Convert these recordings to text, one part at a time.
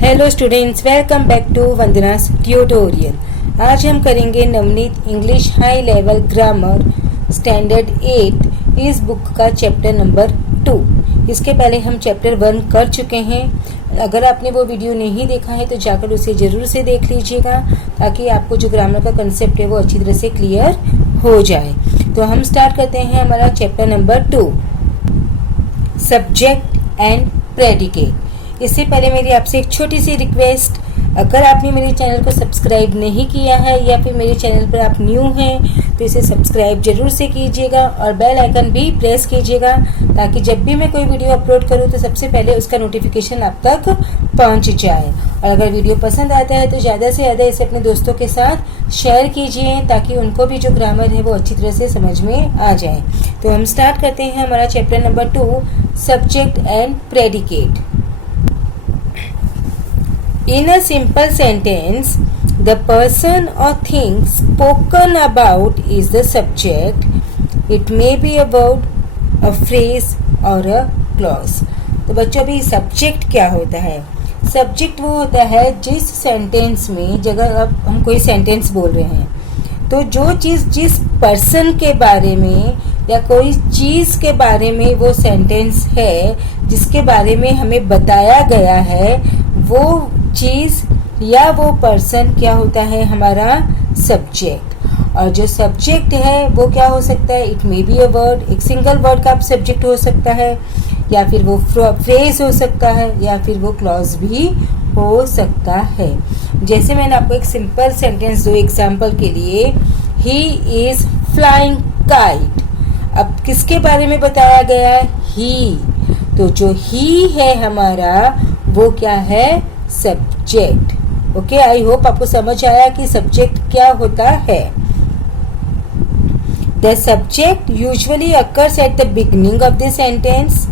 Hello students, welcome back to Vandana's tutorial. आज हम करेंगे Navneet English high level grammar standard 8 इस बुक का चैप्टर नंबर 2। इसके पहले हम चैप्टर 1 कर चुके हैं। अगर आपने वो वीडियो नहीं देखा है तो जाकर उसे ज़रूर से देख लीजिएगा ताकि आपको जो ग्रामर का कंसेप्ट है वो अच्छी तरह से क्लियर हो जाए। तो हम स्टार्ट करते हैं हमारा chapter number 2, subject and predicate. इससे पहले मेरी आपसे एक छोटी सी रिक्वेस्ट, अगर आपने मेरे चैनल को सब्सक्राइब नहीं किया है या फिर मेरे चैनल पर आप न्यू हैं तो इसे सब्सक्राइब जरूर से कीजिएगा और बेल आइकन भी प्रेस कीजिएगा ताकि जब भी मैं कोई वीडियो अपलोड करूं तो सबसे पहले उसका नोटिफिकेशन आप तक पहुंच जाए। और अगर वीडियो पसंद आता है तो ज़्यादा से ज़्यादा इसे अपने दोस्तों के साथ शेयर कीजिए ताकि उनको भी जो ग्रामर है वो अच्छी तरह से समझ में आ जाए। तो हम स्टार्ट करते हैं हमारा chapter number 2, subject and predicate. In a simple sentence, the person or thing spoken about is the subject. It may be a word, a phrase or a clause. तो बच्चों अभी सब्जेक्ट क्या होता है? सब्जेक्ट वो होता है जिस सेंटेंस में, जगह अब हम कोई सेंटेंस बोल रहे हैं तो जो चीज़ जिस पर्सन के बारे में या कोई चीज़ के बारे में वो सेंटेंस है, जिसके बारे में हमें बताया गया है, वो चीज़ या वो पर्सन क्या होता है? हमारा सब्जेक्ट। और जो सब्जेक्ट है वो क्या हो सकता है? It may be a word, एक सिंगल वर्ड का सब्जेक्ट हो सकता है, या फिर वो फ्रेज हो सकता है, या फिर वो क्लॉज भी हो सकता है। जैसे मैंने आपको एक सिंपल सेंटेंस दो एग्जाम्पल के लिए, ही इज फ्लाइंग काइट। अब किसके बारे में बताया गया है? ही। तो जो ही है हमारा वो क्या है? सब्जेक्ट। ओके, आई होप आपको समझ आया कि सब्जेक्ट क्या होता है। The subject usually occurs at the beginning of the sentence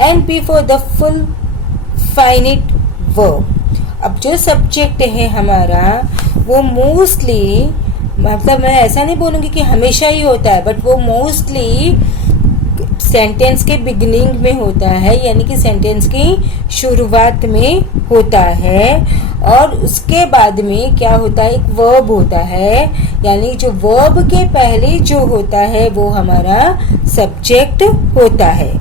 and before the full finite verb. अब जो सब्जेक्ट है हमारा वो मोस्टली, मतलब मैं ऐसा नहीं बोलूँगी कि हमेशा ही होता है, बट वो मोस्टली सेंटेंस के बिगिनिंग में होता है, यानी कि सेंटेंस की शुरुआत में होता है। और उसके बाद में क्या होता है? एक वर्ब होता है, यानी जो वर्ब के पहले जो होता है वो हमारा सब्जेक्ट होता है।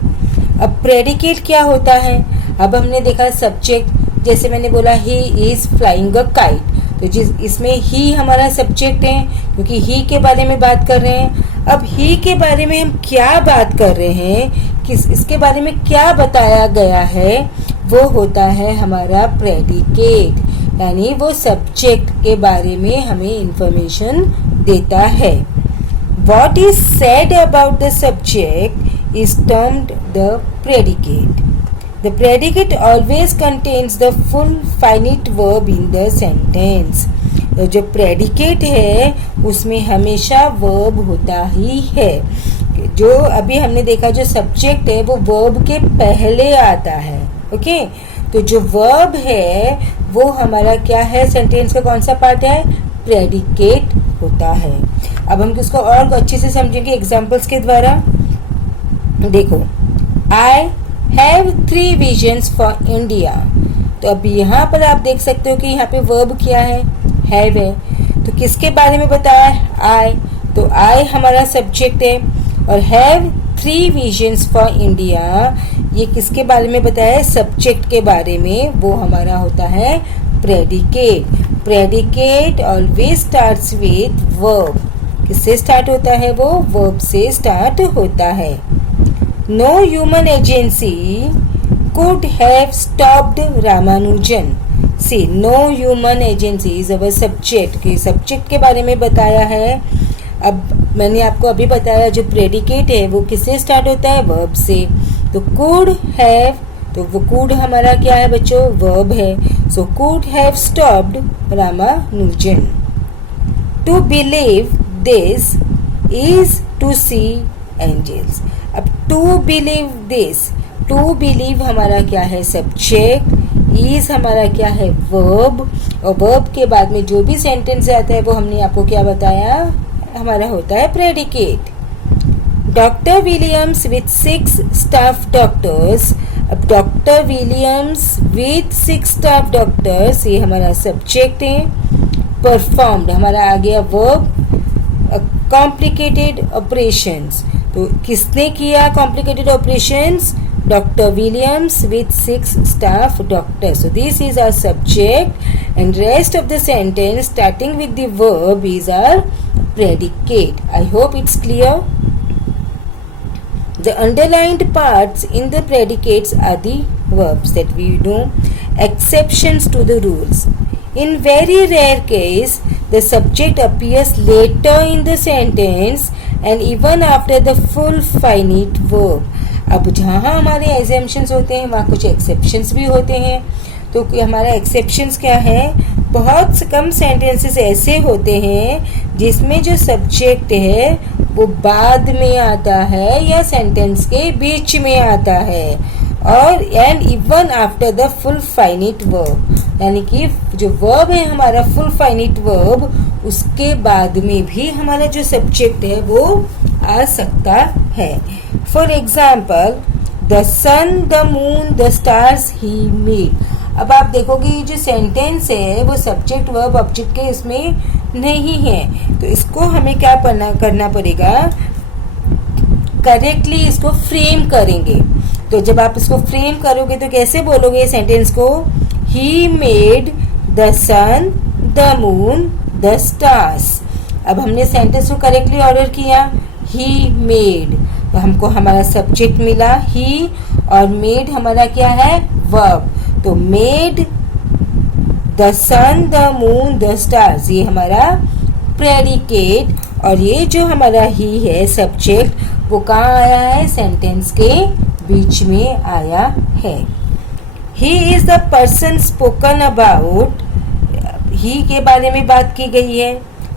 अब प्रेडिकेट क्या होता है? अब हमने देखा सब्जेक्ट, जैसे मैंने बोला he is flying a kite, तो जिस इसमें ही हमारा सब्जेक्ट है क्योंकि ही के बारे में बात कर रहे हैं। अब ही के बारे में हम क्या बात कर रहे हैं, इसके बारे में क्या बताया गया है, वो होता है हमारा प्रेडिकेट, यानी वो सब्जेक्ट के बारे में हमें इंफॉर्मेशन देता है। What is said about the subject is termed the predicate. The predicate always contains the full finite verb in the sentence. जो प्रेडिकेट है उसमें हमेशा वर्ब होता ही है। जो अभी हमने देखा जो सब्जेक्ट है वो वर्ब के पहले आता है। ओके, तो जो वर्ब है वो हमारा क्या है? सेंटेंस का कौन सा पार्ट है? प्रेडिकेट होता है। अब हम इसको और अच्छे से समझेंगे एग्जाम्पल्स के द्वारा। देखो, I have 3 visions for India. तो अब यहाँ पर आप देख सकते हो कि यहाँ पे वर्ब क्या है? हैव है। तो किसके बारे में बताया है? आई। तो आई हमारा सब्जेक्ट है और हैव 3 विजन्स फॉर इंडिया, ये किसके बारे में बताया है? सब्जेक्ट के बारे में। वो हमारा होता है predicate. Predicate always starts with verb. किससे स्टार्ट होता है? वो वर्ब से स्टार्ट होता है। No human agency could have stopped Ramanujan. See, no human agency is our subject. कि सब्जेक्ट के बारे में बताया है। अब मैंने आपको अभी बताया जो प्रेडिकेट है वो किससे स्टार्ट होता है? वर्ब से। तो could have, तो वो could हमारा क्या है बच्चों? वर्ब है। So could have stopped Ramanujan. To believe this is to see angels. अब to believe this, to believe हमारा क्या है? सब्जेक्ट। इज हमारा क्या है? वर्ब। और वर्ब के बाद में जो भी सेंटेंस आता है वो हमने आपको क्या बताया? हमारा होता है predicate. Dr. Williams with 6 staff doctors अब doctor Williams with 6 staff doctors, ये हमारा सब्जेक्ट है. परफॉर्म्ड हमारा आ गया वर्ब. कॉम्प्लिकेटेड ऑपरेशंस, तो किसने किया complicated operations? Dr. Williams with 6 staff doctors. So this is our subject, and rest of the sentence starting with the verb is our predicate. I hope it's clear. The underlined parts in the predicates are the verbs that we know. Exceptions to the rules. In very rare case, the subject appears later in the sentence and even after the full finite verb. अब जहाँ हमारे exemptions होते हैं वहाँ कुछ exceptions भी होते हैं. तो हमारा एक्सेप्शंस क्या है? बहुत कम सेंटेंसेस ऐसे होते हैं जिसमें जो सब्जेक्ट है वो बाद में आता है या सेंटेंस के बीच में आता है, और and even after the full finite verb, यानी कि जो वर्ब है हमारा फुल फाइनिट वर्ब, उसके बाद में भी हमारा जो सब्जेक्ट है वो आ सकता है. For example, the sun, the moon, the stars he made. अब आप देखोगे ये जो सेंटेंस है वो सब्जेक्ट वर्ब ऑब्जेक्ट के इसमें नहीं है, तो इसको हमें क्या करना पड़ेगा? करेक्टली इसको फ्रेम करेंगे. तो जब आप इसको फ्रेम करोगे तो कैसे बोलोगे सेंटेंस को? He made the sun, the moon, the stars. अब हमने सेंटेंस को करेक्टली ऑर्डर किया, ही मेड, तो हमको हमारा सब्जेक्ट मिला ही, और मेड हमारा क्या है? वर्ब. तो made the sun, the moon, the stars, ये हमारा प्रेडिकेट, और ये जो हमारा ही है सब्जेक्ट वो कहाँ आया है? सेंटेंस के बीच में आया है. He is the person spoken about, he के बारे में बात की गई है.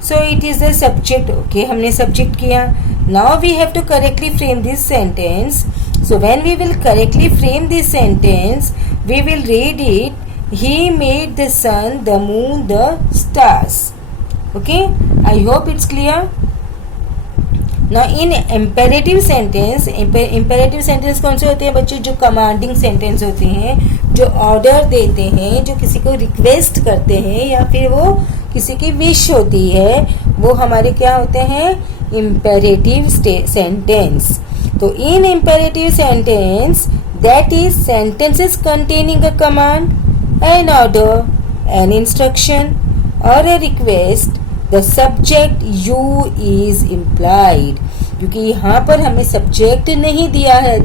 So it is the subject. Okay, हमने सब्जेक्ट किया. Now we have to correctly frame this sentence. So when we will correctly frame this sentence, we will read it, he made the sun, the moon, the stars. Okay, I hope it's clear. Now in imperative sentence, imperative sentence कौन से होते हैं बच्चों? जो commanding sentence होते हैं, जो order देते हैं, जो किसी को request करते हैं या फिर वो किसी की wish होती है, वो हमारे क्या होते हैं? imperative sentence. तो in imperative sentence, that is sentences containing a command, an order, an instruction or a request, the subject you is implied. क्योंकि यहाँ पर हमें सब्जेक्ट नहीं दिया है.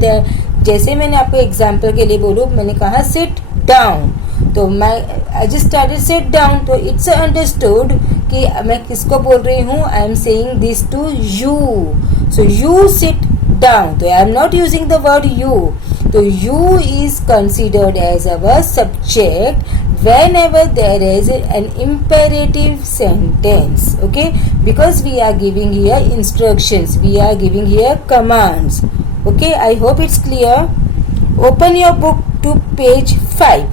जैसे मैंने आपको एग्जाम्पल के लिए बोलूँ, मैंने कहा सिट डाउन, तो मैं I just started sit down, तो इट्स अंडरस्टूड कि मैं किसको बोल रही हूँ? I am saying this to you. So you sit down, so I am not using the word you. So you is considered as our subject whenever there is an imperative sentence. Okay, because we are giving here instructions, we are giving here commands. Okay, I hope it's clear. Open your book to page 5.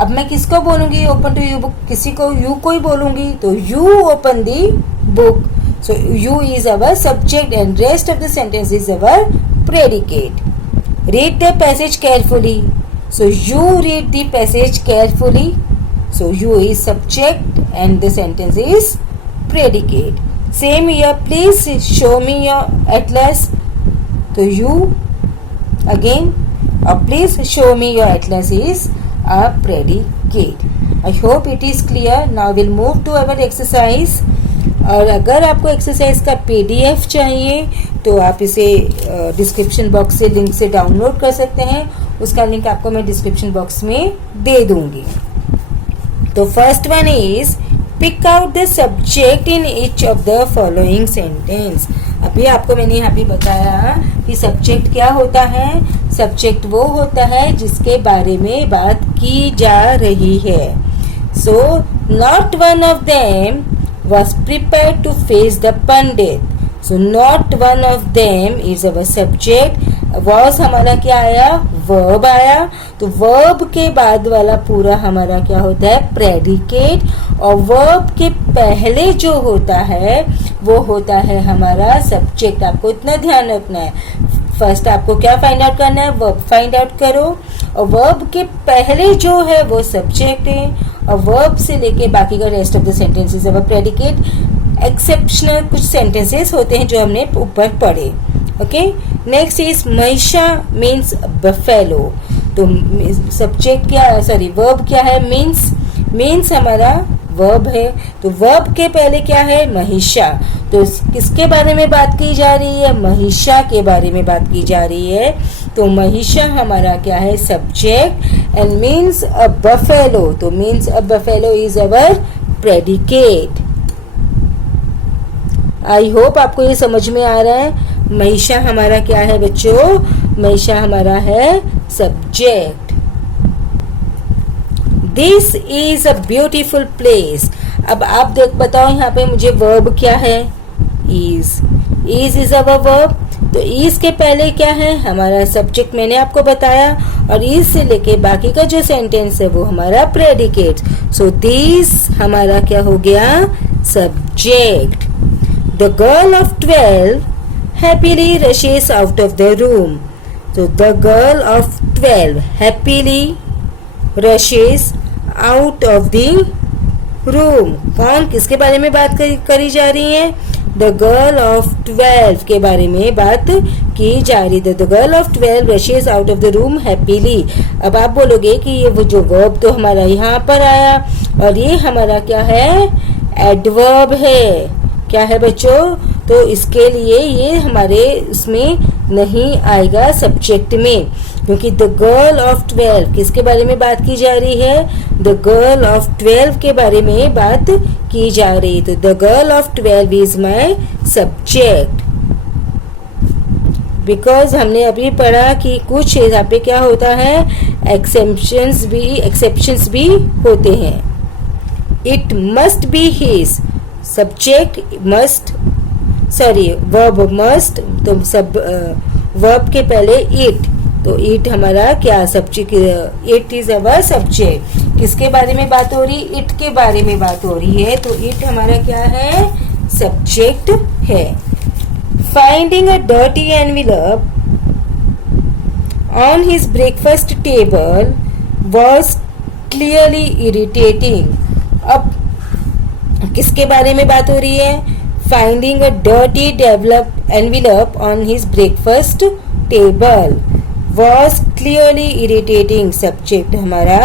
अब मैं किसको बोलूंगी open to your book? किसी को you को ही बोलूंगी, तो you open the book. So you is our subject and rest of the sentence is our predicate. Read the passage carefully. So you read the passage carefully. So you is subject and the sentence is predicate. Same here, please show me your atlas. So you again, please show me your atlas is a predicate. I hope it is clear. Now we'll move to our exercise. और अगर आपको exercise का PDF चाहिए तो आप इसे description box से link से डाउनलोड कर सकते हैं. उसका लिंक आपको मैं डिस्क्रिप्शन बॉक्स में दे दूंगी. तो first one is pick out the subject in each of the following sentence. अभी आपको मैंने यहाँ पे बताया कि सब्जेक्ट क्या होता है. सब्जेक्ट वो होता है जिसके बारे में बात की जा रही है. So not one of them was prepared to face the pandit. So not one of them is our subject. Was हमारा क्या आया? verb आया. तो verb के बाद वाला पूरा हमारा क्या होता है? predicate. और verb के पहले जो होता है वो होता है हमारा subject. आपको इतना ध्यान रखना है. फर्स्ट आपको क्या फाइंड आउट करना है? वर्ब फाइंड आउट करो. और वर्ब के पहले जो है वो सब्जेक्ट है और वर्ब से लेके बाकी का रेस्ट ऑफ द सेंटेंसेस अब प्रेडिकेट एक्सेप्शनल कुछ सेंटेंसेस होते हैं जो हमने ऊपर पढ़े. Okay, next is Mahisha means buffalo. तो सब्जेक्ट क्या, सॉरी वर्ब क्या है, मीन्स हमारा वर्ब है. तो वर्ब के पहले क्या है, महिषा. तो किसके बारे में बात की जा रही है, महिषा के बारे में बात की जा रही है. तो महिषा हमारा क्या है, subject and means a buffalo. तो means a buffalo is our predicate. I hope आपको ये समझ में आ रहा है. महिषा हमारा क्या है बच्चों, महिषा हमारा है subject. This is a beautiful place. अब आप बताओ यहाँ पे मुझे वर्ब क्या है, इज अवर वर्ब. तो इज के पहले क्या है, हमारा सब्जेक्ट मैंने आपको बताया और इज से लेके बाकी का जो सेंटेंस है वो हमारा प्रेडिकेट. सो दिस हमारा क्या हो गया, subject. The girl of 12 happily rushes out of the room. So the girl of 12 happily rushes out of the room. कौन किसके बारे में बात करी जा रही है, द गर्ल ऑफ 12 के बारे में बात की जा रही है. The girl of 12 rushes out of the room happily. अब आप बोलोगे कि ये वो जो वर्ब तो हमारा यहाँ पर आया और ये हमारा क्या है, एडवर्ब है. क्या है बच्चों, तो इसके लिए ये हमारे उसमें नहीं आएगा सब्जेक्ट में, क्योंकि द गर्ल ऑफ 12 किसके बारे में बात की जा रही है, द गर्ल ऑफ 12 के बारे में बात की जा रही है. तो the girl of 12 is my subject. Because हमने अभी पढ़ा कि कुछ यहाँ पे क्या होता है, एक्सेप्शंस भी होते हैं. It must be his. Subject must, sorry verb must. तो सब वर्ब के पहले इट. तो इट हमारा क्या subject, it is our subject. किसके बारे में बात हो रही, इट के बारे में बात हो रही है. तो इट हमारा क्या है, सब्जेक्ट है. Finding a dirty envelope on his breakfast table was clearly irritating. अब किसके बारे में बात हो रही है, finding a dirty envelope on his breakfast table was clearly irritating. Subject हमारा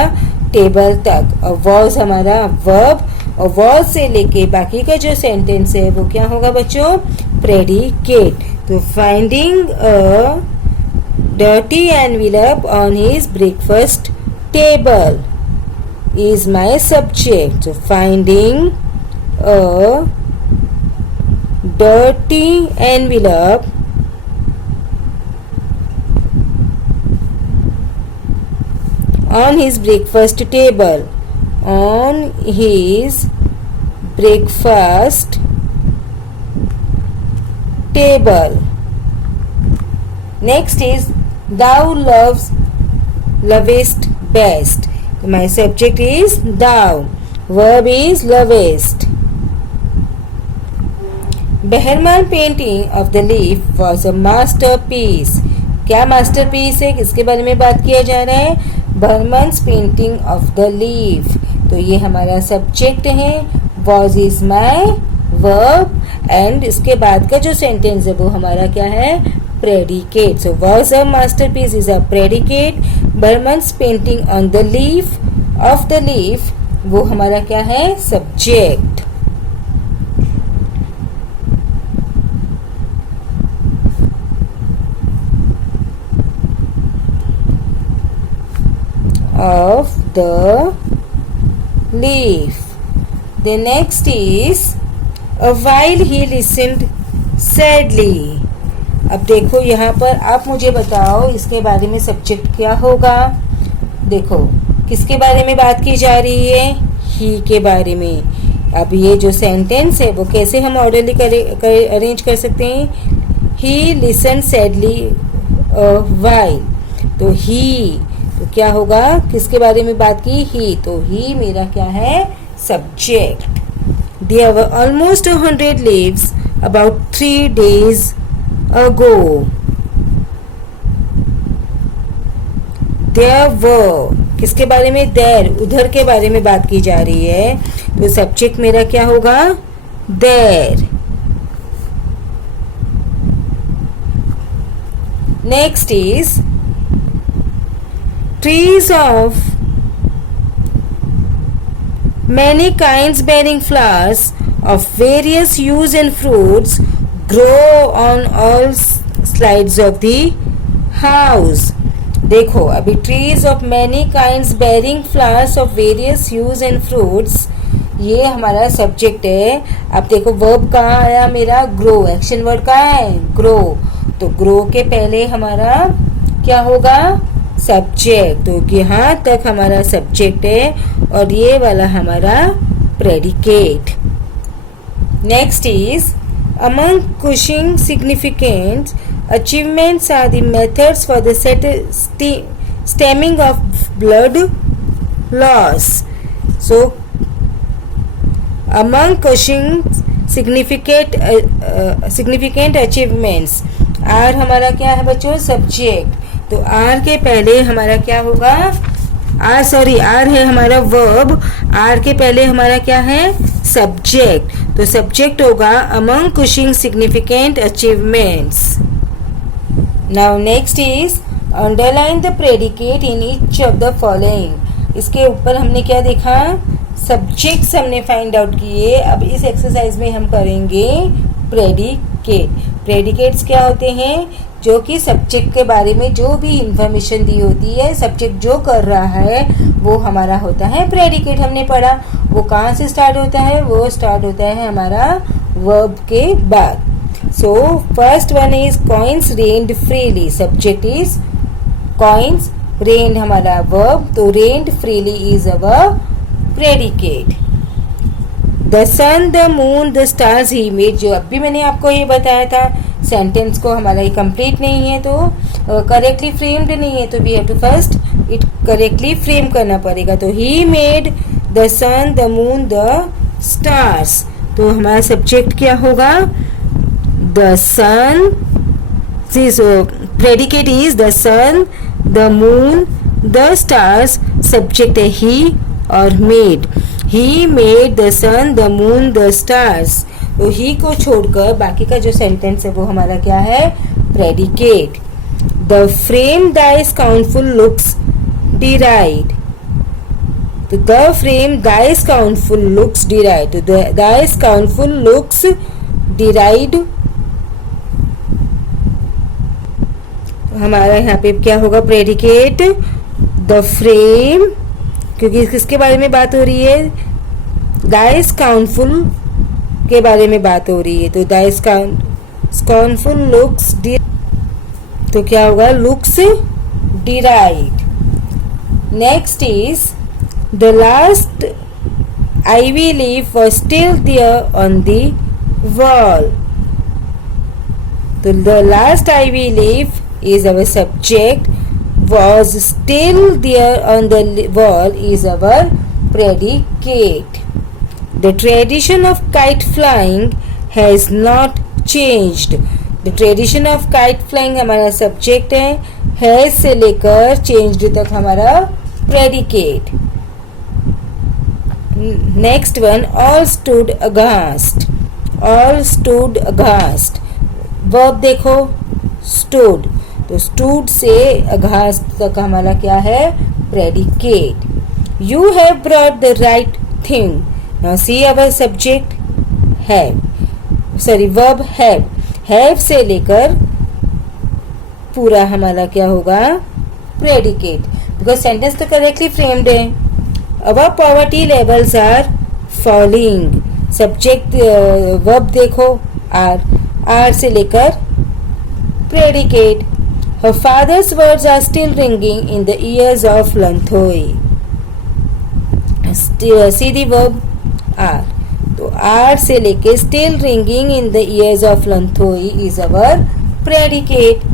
टेबल तक और was हमारा verb और was से लेके बाकी का जो सेंटेंस है वो क्या होगा बच्चों, प्रेडिकेट. तो finding a dirty envelope on his breakfast table is my subject. So finding a dirty envelope on his breakfast table, on his breakfast table. Next is thou lovest best. My subject is thou, verb is lovest. Behrman painting of the leaf was a masterpiece. क्या masterpiece है, किसके बारे में बात किया जा रहा है, Burman's painting of the leaf. तो ये हमारा सब्जेक्ट है. was is my verb and इसके बाद का जो सेंटेंस है वो हमारा क्या है, predicate. So was a masterpiece is a predicate. Berman's painting on the leaf of the leaf वो हमारा क्या है, subject. of the leaf. The next is while he listened sadly. अब देखो यहाँ पर आप मुझे बताओ इसके बारे में सब्जेक्ट क्या होगा. देखो किसके बारे में बात की जा रही है, ही के बारे में. अब ये जो सेंटेंस है वो कैसे हम ऑर्डरली अरेंज कर सकते हैं, ही लिसन सैडली वाइल. तो ही तो क्या होगा, किसके बारे में बात की, ही. तो ही मेरा क्या है, subject. There were almost 100 leaves about 3 days ago. There were, किसके बारे में? देयर, उधर के बारे में बात की जा रही है, तो सब्जेक्ट मेरा क्या होगा? There. Next is trees of many kinds bearing flowers of various hues and fruits grow on all sides of the house. देखो अभी trees of many kinds bearing flowers of various hues and fruits, ये हमारा subject है। अब देखो verb कहाँ आया मेरा? ग्रो। एक्शन वर्ड कहाँ है? ग्रो। तो ग्रो के पहले हमारा क्या होगा? सब्जेक्ट। तो यहाँ तक हमारा सब्जेक्ट है और ये वाला हमारा predicate. Next is among Cushing significant achievements are the methods for the stemming of blood loss. So among Cushing significant achievements, are हमारा क्या है बच्चों? सब्जेक्ट। तो आर के पहले हमारा क्या होगा? आर है हमारा वर्ब, आर के पहले हमारा क्या है? सब्जेक्ट। तो सब्जेक्ट होगा among Cushing significant achievements. Now next is underline the predicate in each of the following. इसके ऊपर हमने क्या देखा? सब्जेक्ट्स हमने फाइंड आउट किए। अब इस एक्सरसाइज में हम करेंगे प्रेडिकेट। प्रेडिकेट्स क्या होते हैं? जो कि सब्जेक्ट के बारे में जो भी इंफॉर्मेशन दी होती है, सब्जेक्ट जो कर रहा है वो हमारा होता है प्रेडिकेट। हमने पढ़ा वो कहाँ से स्टार्ट होता है? वो स्टार्ट होता है हमारा वर्ब के बाद। So first one is coins rained freely, subject is coins, rained हमारा वर्ब, तो rained freely is our predicate. The sun, the moon, the stars he made, जो अभी मैंने आपको ये बताया था, सेंटेंस को हमारा ये कंप्लीट नहीं है तो करेक्टली फ्रेम्ड नहीं है, तो we have to first it correctly frame करना पड़ेगा। तो he made the sun, the moon, the stars, तो हमारा सब्जेक्ट क्या होगा? The sun, predicate is the sun, the moon, the stars, subject है ही और made. He made the sun, the moon, the stars, तो ही को छोड़कर बाकी का जो सेंटेंस है वो हमारा क्या है? Predicate. The frame dice countful looks deride, तो the frame dice countful looks deride, तो दाइस काउंटफुल लुक्स डिराइड, हमारा यहाँ पे क्या होगा? प्रेडिकेट। द फ्रेम, क्योंकि किसके बारे में बात हो रही है? दाइस काउंटफुल के बारे में बात हो रही है, तो दाइस काउंटफुल लुक्स, तो क्या होगा? Looks deride. Next is the last ivy leaf was still there on the wall, तो the last ivy leaf is our subject, was still there on the wall is our predicate. The tradition of kite flying has not changed. The tradition of kite flying हमारा subject है, has से लेकर changed तक हमारा predicate. Next one, all stood aghast. All stood aghast. Verb देखो, stood, तो stood से aghast तक हमारा क्या है? predicate. You have brought the right thing. Now see our subject have, sorry verb have. have से लेकर पूरा हमारा क्या होगा? predicate. Because sentence तो correctly framed है. Our poverty levels are falling. Subject verb देखो are से लेकर predicate. Her father's words are still ringing in the ears of Lanthoi. See the verb are. तो are से लेके still ringing in the ears of Lanthoi is our predicate.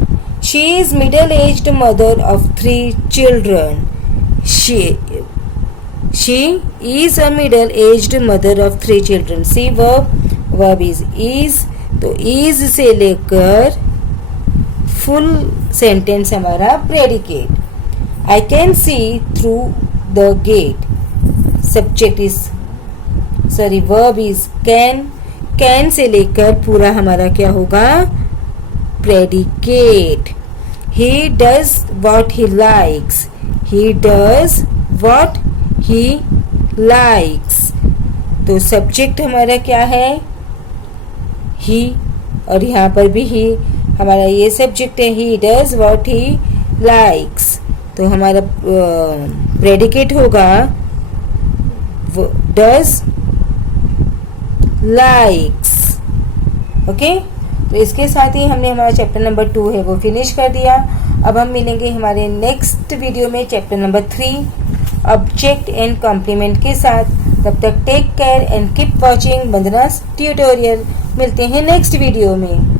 She is middle-aged mother of 3 children. She is a middle-aged mother of 3 children. See verb is, तो is से लेकर full sentence हमारा predicate. I can see through the gate. Subject is sorry verb is can. Can से लेकर पूरा हमारा क्या होगा? Predicate. He does what he likes. He does what he likes. तो सब्जेक्ट हमारा क्या है? ही. और यहाँ पर भी ही हमारा ये सब्जेक्ट है. ही डज वॉट ही लाइक्स. तो हमारा प्रेडिकेट होगा डज लाइक्स. ओके. तो इसके साथ ही हमने हमारा चैप्टर नंबर 2 है वो फिनिश कर दिया. अब हम मिलेंगे हमारे नेक्स्ट वीडियो में chapter number 3 object and complement के साथ. तब तक take care and keep watching Vandana's tutorial. मिलते हैं नेक्स्ट वीडियो में.